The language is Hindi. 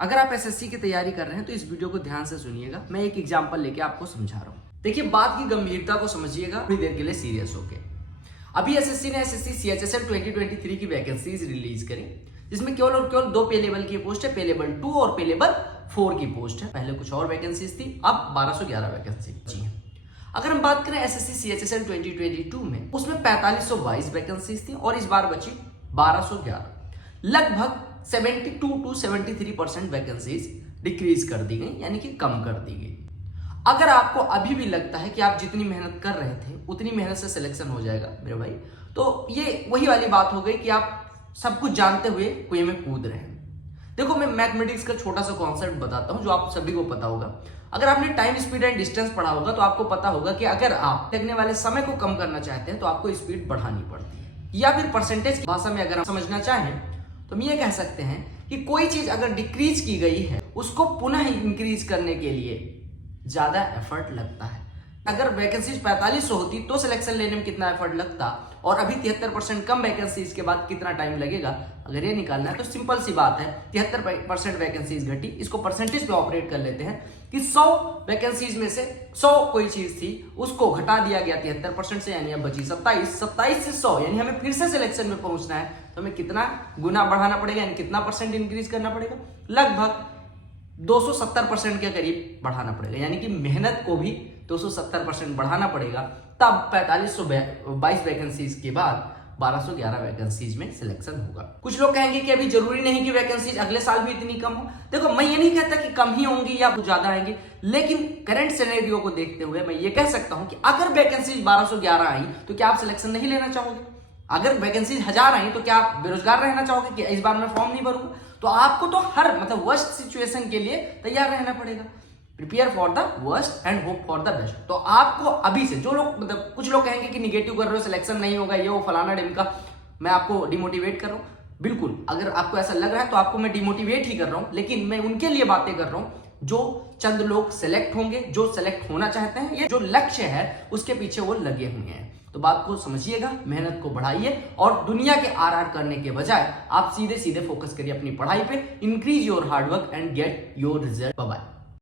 अगर आप एसएससी की तैयारी कर रहे हैं तो इस वीडियो को ध्यान से सुनिएगा। मैं एक एग्जांपल लेके आपको समझा रहा हूँ। देखिए, बात की गंभीरता को समझिएगा, थोड़ी देर के लिए सीरियस होके। अभी एसएससी ने एसएससी सीएचएसएल 2023 की वैकेंसीज रिलीज करी, जिसमें केवल और केवल 2 पे लेवल की पोस्ट है, पे लेवल 2 और पे लेवल 4 की पोस्ट है। पहले कुछ और वैकेंसीज थी, अब 1211 वैकेंसी बची है। अगर हम बात करें एसएससी सीएचएसएल 2022 में, उसमें 4522 वैकेंसीज थी और इस बार बची 1211। लगभग 72 to 73% वैकेंसीज डिक्रीज कर दी गई, यानी कि कम कर दी गई। अगर आपको अभी भी लगता है कि आप जितनी मेहनत कर रहे थे उतनी मेहनत से सिलेक्शन हो जाएगा मेरे भाई, तो ये वही वाली बात हो गई कि आप सब कुछ जानते हुए कुएं में कूद रहे हैं। देखो, मैं मैथमेटिक्स का छोटा सा कॉन्सेप्ट बताता हूं जो आप सभी को पता होगा। अगर आपने टाइम, स्पीड एंड डिस्टेंस पढ़ा होगा तो आपको पता होगा कि अगर आप लगने वाले समय को कम करना चाहते हैं तो आपको स्पीड बढ़ानी पड़ती है। या फिर परसेंटेज की भाषा में अगर हम समझना चाहें तो हम ये कह सकते हैं कि कोई चीज अगर डिक्रीज की गई है उसको पुनः इंक्रीज करने के लिए ज्यादा एफर्ट लगता है। अगर वैकेंसीज 4500 होती तो सिलेक्शन लेने में कितना एफर्ट लगता, और अभी 73% कम वैकेंसीज के बाद कितना टाइम लगेगा, अगर ये निकालना है तो सिंपल सी बात है। 73% वैकेंसीज घटी, इसको परसेंटेज पे ऑपरेट कर लेते हैं कि 100 वैकेंसीज में से 100 कोई चीज थी, उसको घटा दिया गया 73% से, यानी अब बची 27 से 100, यानी हमें फिर से सिलेक्शन में पहुंचना है तो हमें कितना गुना बढ़ाना पड़ेगा, यानी कितना परसेंट इंक्रीज करना पड़ेगा, लगभग 270% के करीब बढ़ाना पड़ेगा। यानी कि मेहनत को भी 270% बढ़ाना पड़ेगा, तब 4522 वैकेंसीज के बाद 1211 वैकेंसीज में सिलेक्शन होगा। कुछ लोग कहेंगे कि अभी जरूरी नहीं कि वैकेंसीज अगले साल भी इतनी कम हो। देखो, मैं ये नहीं कहता कि कम ही होंगी या कुछ ज्यादा आएंगी, लेकिन करंट सिनेरियो को देखते हुए मैं ये कह सकता हूं कि अगर वैकेंसीज 1211 आई तो क्या आप सिलेक्शन नहीं लेना चाहोगे? अगर वैकेंसीज 1000 आई तो क्या आप बेरोजगार रहना चाहोगे कि इस बार मैं फॉर्म नहीं भरूंगा? तो आपको तो हर वर्स्ट सिचुएशन के लिए तैयार रहना पड़ेगा। Prepare for the worst and hope for the best. तो आपको अभी से, जो लोग कुछ लोग कहेंगे कि निगेटिव कर रहे हो, सिलेक्शन नहीं होगा, ये वो फलाना ढिमका, मैं आपको डिमोटिवेट कर रहा हूं। बिल्कुल, अगर आपको ऐसा लग रहा है तो आपको मैं डिमोटिवेट ही कर रहा हूं, लेकिन मैं उनके लिए बातें कर रहा हूं जो चंद लोग सेलेक्ट होंगे, जो सेलेक्ट होना चाहते हैं, ये जो लक्ष्य है उसके पीछे वो लगे हुए हैं। तो बात को समझिएगा, मेहनत को बढ़ाइए और दुनिया के आरआर करने के बजाय आप सीधे सीधे फोकस करिए अपनी पढ़ाई पे। Increase your hard work and get your result. Bye bye.